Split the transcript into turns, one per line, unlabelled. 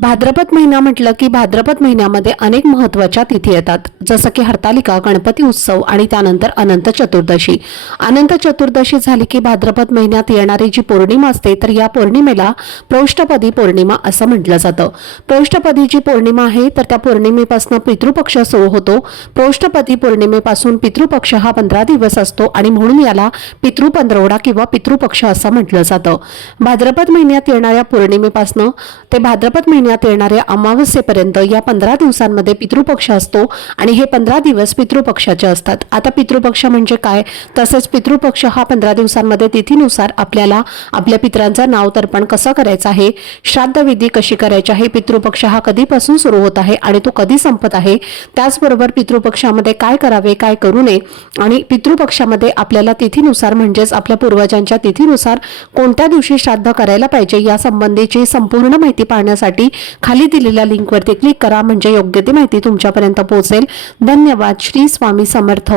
भाद्रपद महिना म्हटलं की भाद्रपद महिन्यामध्ये अनेक महत्त्वाच्या तिथी येतात. जसं की हरतालिका गणपती उत्सव आणि त्यानंतर अनंत चतुर्दशी. अनंत चतुर्दशी झाली की भाद्रपद महिन्यात येणारी जी पौर्णिमा असते तर या पौर्णिमेला पौष्टपदी पौर्णिमा असं म्हटलं जातं. पौष्टपदी जी पौर्णिमा आहे तर त्या पौर्णिमेपासून पितृपक्ष सुरू होतो. पौष्टपदी पौर्णिमेपासून पितृपक्ष हा पंधरा दिवस असतो आणि म्हणून याला पितृपंधरवडा किंवा पितृपक्ष असं म्हटलं जातं. भाद्रपद महिन्यात येणाऱ्या पौर्णिमेपासून ते भाद्रपद महिन्यात येणाऱ्या अमावस्येपर्यंत या पंधरा दिवसांमध्ये पितृपक्ष असतो आणि हे पंधरा दिवस पितृपक्षाचे असतात. आता पितृपक्ष म्हणजे काय? तसेच पितृपक्ष हा पंधरा दिवसांमध्ये तिथीनुसार आपल्याला आपल्या पितरांचं नाव तर्पण कसं करायचं आहे? श्राद्धविधी कशी करायची आहे? पितृपक्ष हा कधीपासून सुरू होत आहे आणि तो कधी संपत आहे? त्याचबरोबर पितृपक्षामध्ये काय करावे? काय करू नये? आणि पितृपक्षामध्ये आपल्याला तिथीनुसार म्हणजेच आपल्या पूर्वजांच्या तिथीनुसार कोणत्या दिवशी श्राद्ध करायला पाहिजे? या संबंधीची संपूर्ण माहिती पाहण्यासाठी खाली दिलेल्या लिंकवरती क्लिक करा म्हणजे योग्य ती माहिती तुमच्यापर्यंत पोहोचेल. धन्यवाद.
श्री स्वामी समर्थ.